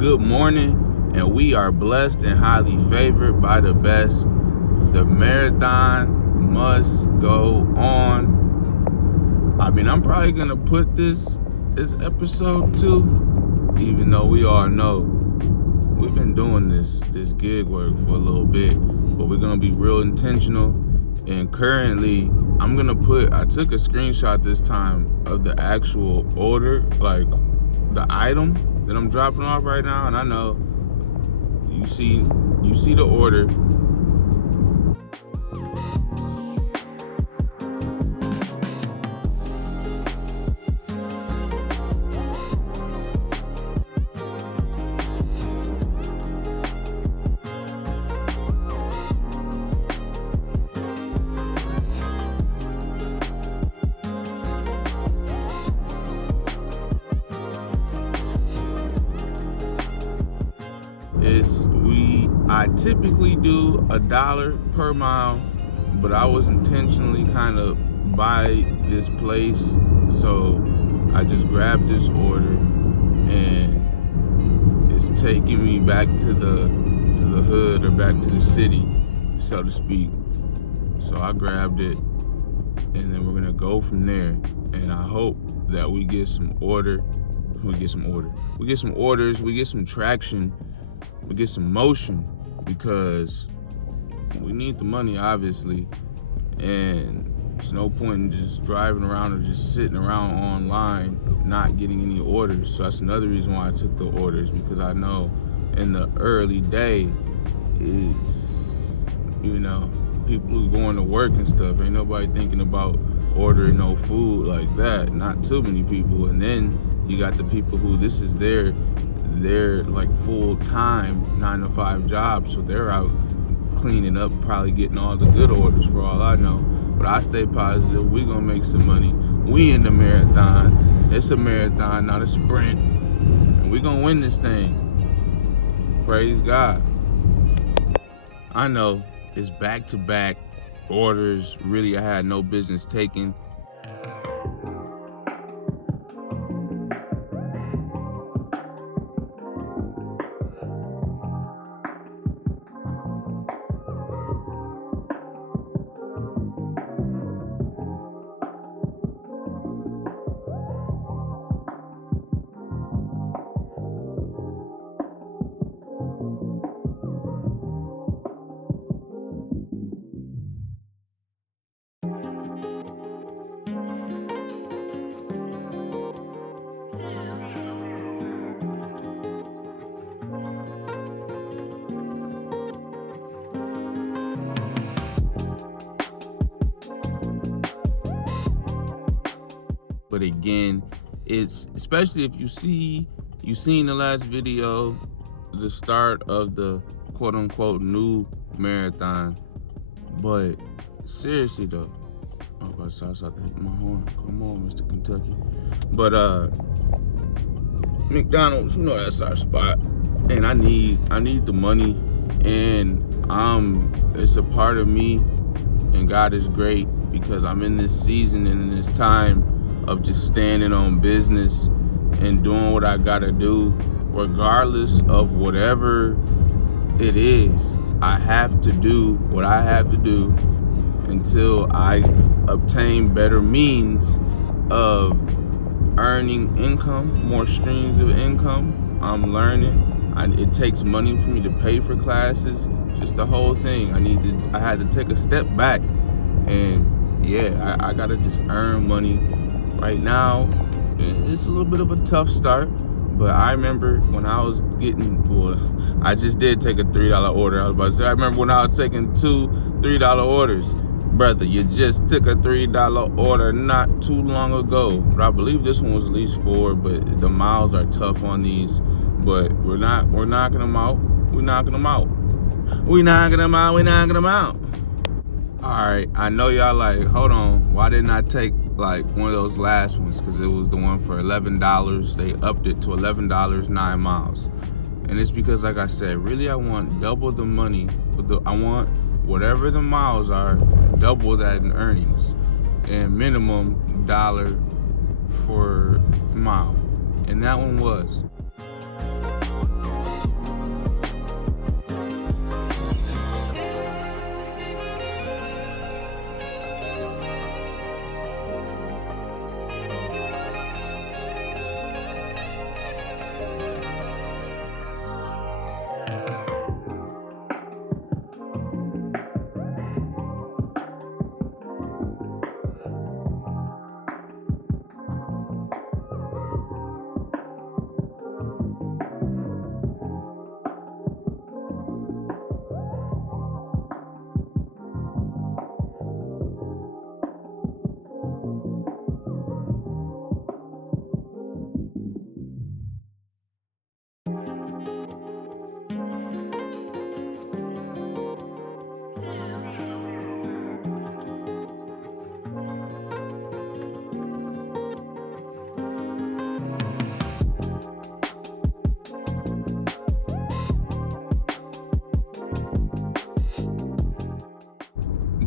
good morning, and we are blessed and highly favored by the best. The marathon must go on. I mean, I'm probably gonna put this episode 2, even though we all know we've been doing this gig work for a little bit, but we're gonna be real intentional. And currently, I took a screenshot this time of the actual order, like the item that I'm dropping off right now, and I know you see the order. I typically do $1 per mile, but I was intentionally kind of by this place, so I just grabbed this order, and it's taking me back to the hood, or back to the city, so to speak. So I grabbed it, and then we're gonna go from there. And I hope that we get some orders, we get some traction, we get some motion, because we need the money, obviously, and there's no point in just driving around or just sitting around online not getting any orders. So that's another reason why I took the orders, because I know in the early day, it's, people who going to work and stuff, ain't nobody thinking about ordering no food like that, not too many people. And then you got the people who this is their like full-time 9-to-5 job, so they're out cleaning up, probably getting all the good orders for all I know. But I stay positive. We gonna make some money. We in the marathon. It's a marathon, not a sprint, and we gonna win this thing. Praise God. I know it's back-to-back orders. Really, I had no business taking. But again, it's, especially if you seen the last video, the start of the quote unquote new marathon. But seriously though, I was about to hit my horn. Come on, Mr. Kentucky. But McDonald's, that's our spot. And I need the money, and it's a part of me, and God is great, because I'm in this season and in this time of just standing on business and doing what I gotta do, regardless of whatever it is. I have to do what I have to do until I obtain better means of earning income, more streams of income. I'm learning. It takes money for me to pay for classes, just the whole thing. I had to take a step back, and yeah, I gotta just earn money. Right now, it's a little bit of a tough start, but I remember when I was I just did take a $3 order. I was about to say, I remember when I was taking 2 $3 orders. Brother, you just took a $3 order not too long ago. But I believe this one was at least 4, but the miles are tough on these. But we're knocking them out. We're knocking them out. All right, I know y'all like, hold on, why didn't I take like one of those last ones? Because it was the one for $11. They upped it to $11, 9 miles. And it's because, like I said, really I want double the money. I want whatever the miles are, double that in earnings. And minimum $1 for mile. And that one was.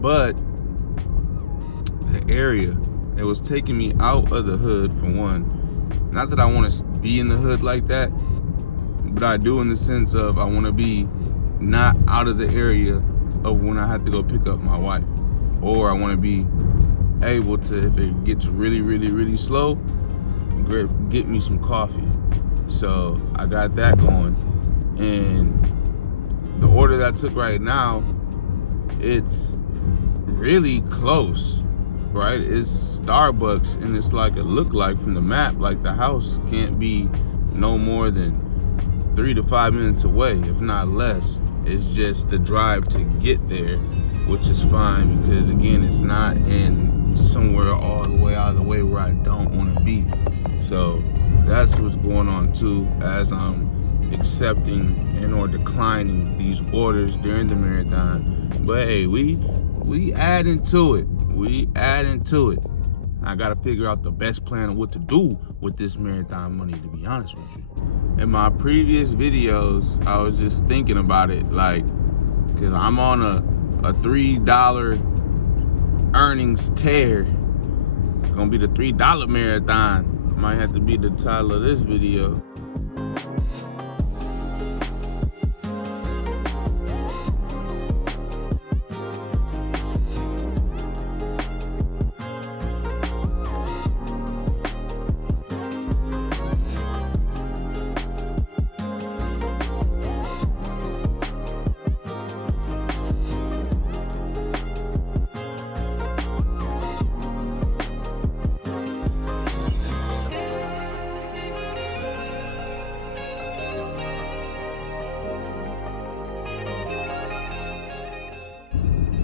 But the area, it was taking me out of the hood for one. Not that I want to be in the hood like that, but I do in the sense of I want to be not out of the area of when I have to go pick up my wife. Or I want to be able to, if it gets really, really, really slow, get me some coffee. So I got that going. And the order that I took right now, it's really close, right? It's Starbucks, and it's like it looked like from the map, like the house can't be no more than 3 to 5 minutes away, if not less. It's just the drive to get there, which is fine because again, it's not in somewhere all the way out of the way where I don't want to be. So that's what's going on too, as I'm accepting and or declining these orders during the marathon. But hey, we adding to it. I gotta figure out the best plan of what to do with this marathon money, to be honest with you. In my previous videos, I was just thinking about it, like, cause I'm on a $3 earnings tear. It's gonna be the $3 marathon. Might have to be the title of this video.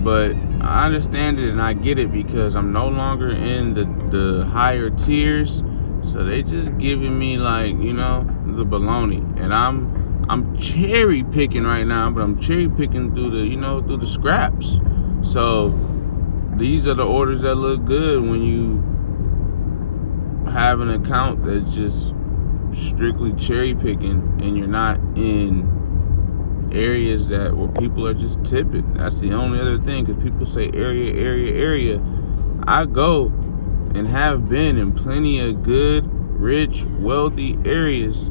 But I understand it and I get it because I'm no longer in the higher tiers. So they just giving me, like, you know, the baloney. And I'm cherry picking right now, but I'm cherry picking through the scraps. So these are the orders that look good when you have an account that's just strictly cherry picking and you're not in areas where people are just tipping. That's the only other thing, because people say area. I go and have been in plenty of good, rich, wealthy areas,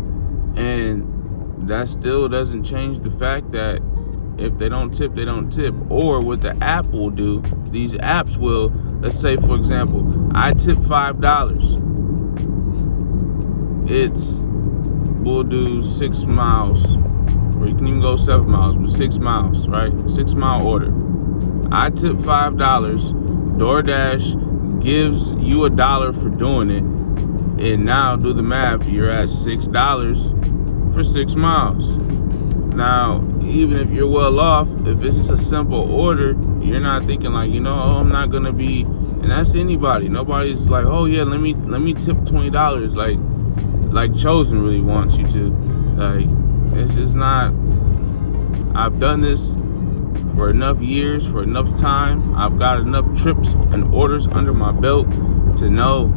and that still doesn't change the fact that if they don't tip, they don't tip. Or what the app will do, these apps will, let's say for example, I tip $5. We'll do 6 miles, or you can even go 7 miles, but 6 miles, right? 6 mile order. I tip $5. DoorDash gives you $1 for doing it. And now do the math, you're at $6 for 6 miles. Now, even if you're well off, if it's just a simple order, you're not thinking like, I'm not gonna be, and that's anybody. Nobody's like, oh yeah, let me tip $20 like Chosen really wants you to. Like, it's just not. I've done this for enough years, for enough time. I've got enough trips and orders under my belt to know,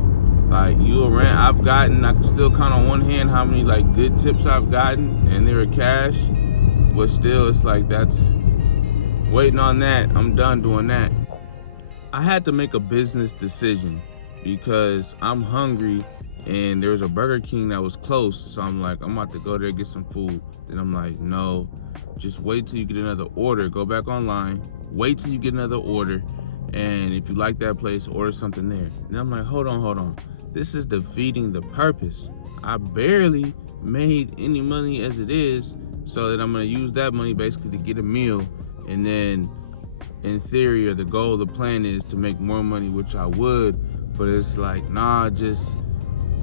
like, I can still count on one hand how many like good tips I've gotten, and they were cash. But still, it's like, that's waiting on that. I'm done doing that. I had to make a business decision because I'm hungry. And there was a Burger King that was close, so I'm like, I'm about to go there and get some food. Then I'm like, no, just wait till you get another order. Go back online, wait till you get another order, and if you like that place, order something there. And I'm like, hold on. This is defeating the purpose. I barely made any money as it is, so that I'm gonna use that money basically to get a meal, and then in theory, or the goal, the plan is to make more money, which I would, but it's like, nah, just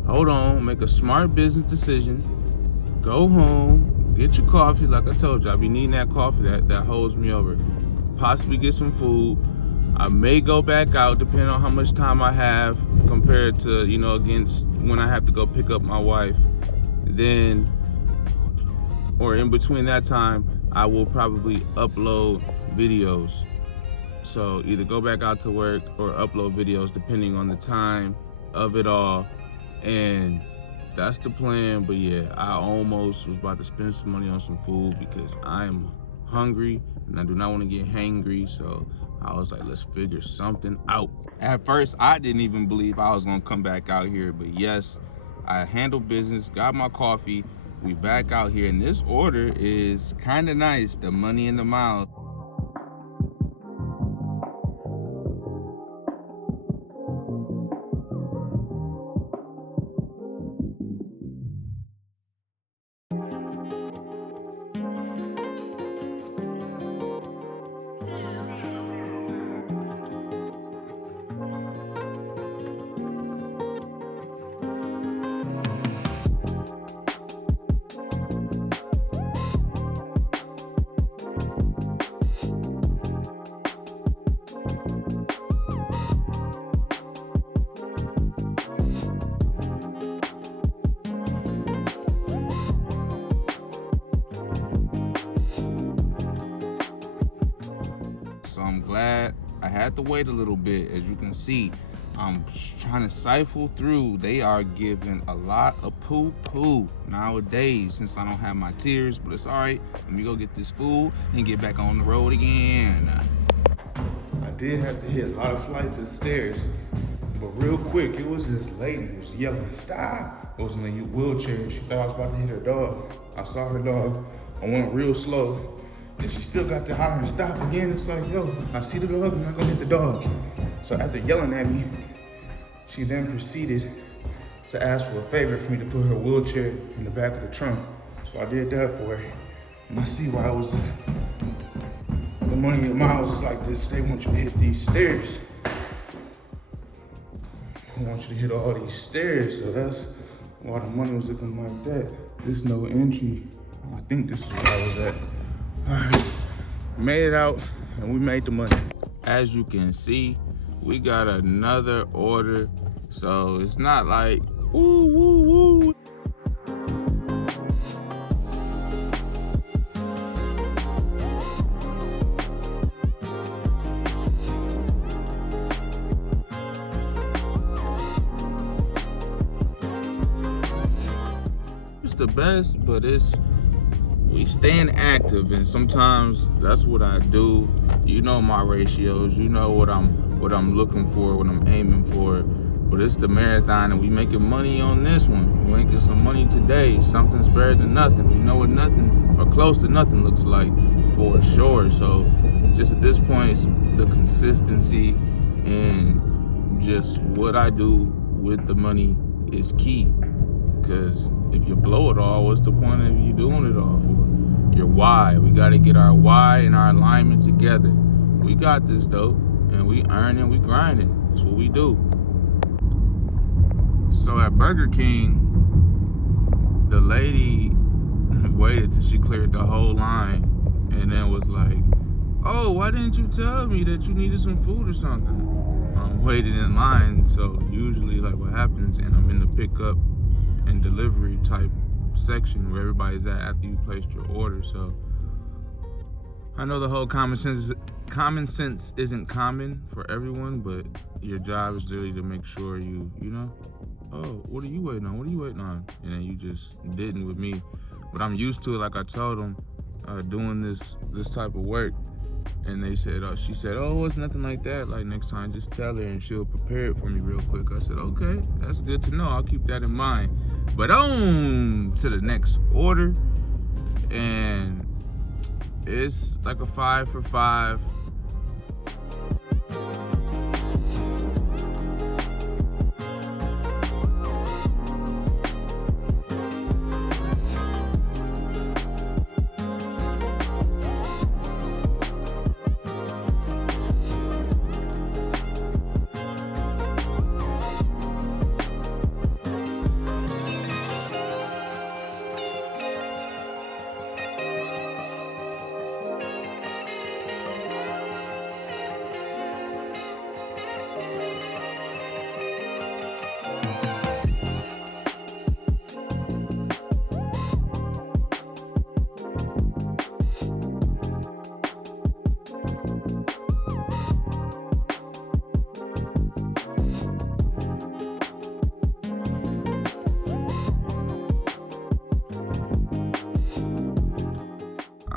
hold on, make a smart business decision, go home, get your coffee. Like I told you, I be needing that coffee that holds me over. Possibly get some food. I may go back out depending on how much time I have compared to, against when I have to go pick up my wife. Then, or in between that time, I will probably upload videos. So either go back out to work or upload videos depending on the time of it all. And that's the plan. But yeah, I almost was about to spend some money on some food because I'm hungry and I do not want to get hangry. So I was like, let's figure something out. At first, I didn't even believe I was gonna come back out here, but yes, I handled business, got my coffee, we back out here, and this order is kind of nice, the money in the miles. So I'm glad I had to wait a little bit. As you can see, I'm trying to siphon through. They are giving a lot of poo-poo nowadays since I don't have my tears, but it's all right. Let me go get this food and get back on the road again. I did have to hit a lot of flights of stairs, but real quick, it was this lady who was yelling, stop. It was in a wheelchair. She thought I was about to hit her dog. I saw her dog. I went real slow. And she still got to holler and stop again. It's like, yo, I see the dog, I'm not gonna hit the dog. So after yelling at me, she then proceeded to ask for a favor for me to put her wheelchair in the back of the trunk. So I did that for her. And I see why it was the money in miles is like this. They want you to hit these stairs. They want you to hit all these stairs. So that's why the money was looking like that. There's no entry. I think this is where I was at. All right, made it out and we made the money. As you can see, we got another order. So it's not like, woo, woo, woo. It's the best, but we staying active, and sometimes that's what I do. You know my ratios, you know what I'm looking for, what I'm aiming for. But it's the marathon and we making money on this one. We're making some money today. Something's better than nothing. We know what nothing or close to nothing looks like for sure. So just at this point, it's the consistency and just what I do with the money is key. Because if you blow it all, what's the point of you doing it all for? Your why. We got to get our why and our alignment together. We got this though, and we earning, we grinding. That's what we do. So at Burger King, the lady waited till she cleared the whole line and then was like, oh, why didn't you tell me that you needed some food or something? I'm waiting in line. So usually like what happens, and I'm in the pickup and delivery type section where everybody's at after you placed your order. So I know the whole common sense isn't common for everyone, but your job is really to make sure you know, oh, what are you waiting on? What are you waiting on? And then you just didn't with me. But I'm used to it, like I told them, doing this type of work. And they said, she said, oh, it's nothing like that. Like next time, just tell her and she'll prepare it for me real quick. I said, okay, that's good to know. I'll keep that in mind. But on to the next order. And it's like a 5 for 5.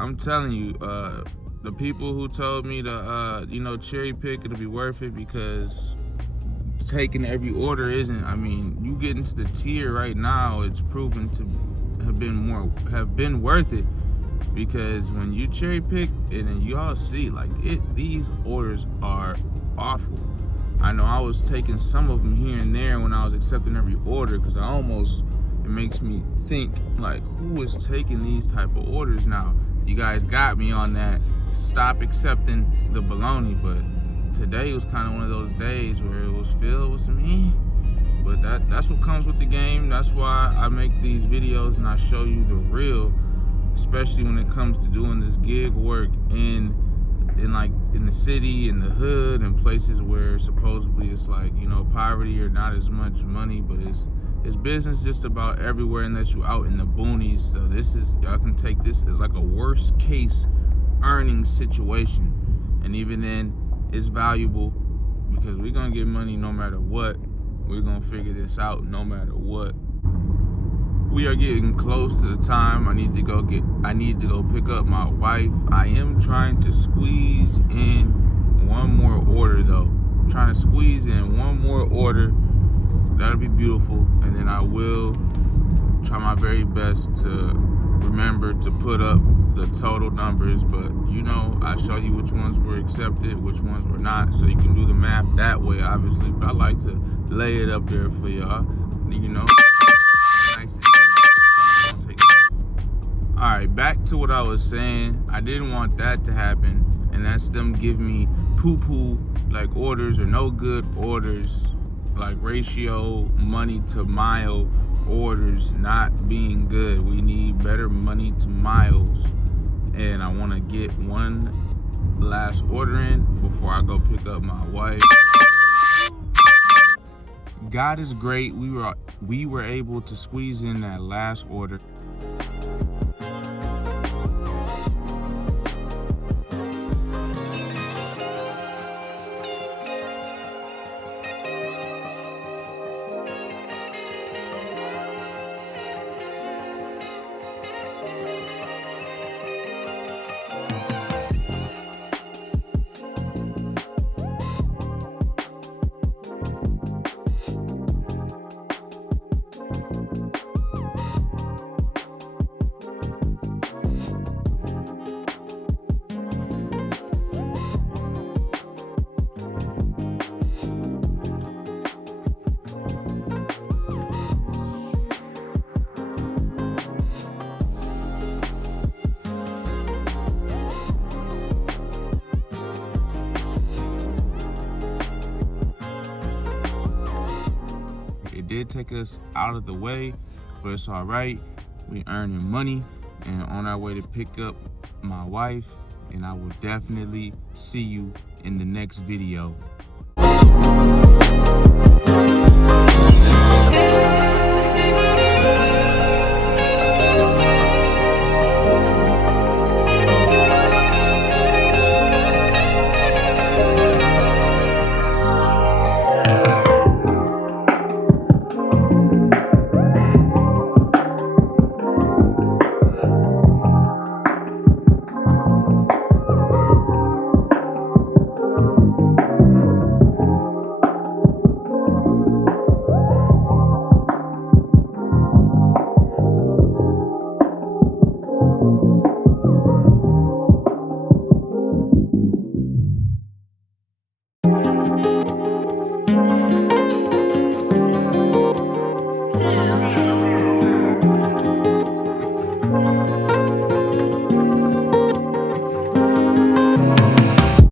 I'm telling you, the people who told me to, cherry pick, it'll be worth it, because taking every order isn't. I mean, you get into the tier right now, it's proven to have been worth it, because when you cherry pick and then you all see these orders are awful. I know I was taking some of them here and there when I was accepting every order, because it makes me think, like, who is taking these type of orders now? You guys got me on that. Stop accepting the baloney. But today was kind of one of those days where it was filled with some but that's what comes with the game. That's why I make these videos and I show you the real, especially when it comes to doing this gig work in the city, in the hood, and places where supposedly it's poverty or not as much money, but it's business just about everywhere unless you're out in the boonies. So y'all can take this as like a worst case earning situation, and even then it's valuable, because we're gonna get money no matter what. We're gonna figure this out no matter what. We are getting close to the time I need to go pick up my wife. I am trying to squeeze in one more order though. I'm trying to squeeze in one more order. That'll be beautiful, and then I will try my very best to remember to put up the total numbers. But I show you which ones were accepted, which ones were not, so you can do the math that way, obviously. But I like to lay it up there for y'all. Nice. All right, back to what I was saying. I didn't want that to happen, and that's them giving me poo-poo orders or no good orders, ratio money to mile orders not being good. We need better money to miles, and I want to get one last order in before I go pick up my wife. God is great. We were able to squeeze in that last order. It did take us out of the way, but it's all right. We earning money and on our way to pick up my wife, and I will definitely see you in the next video.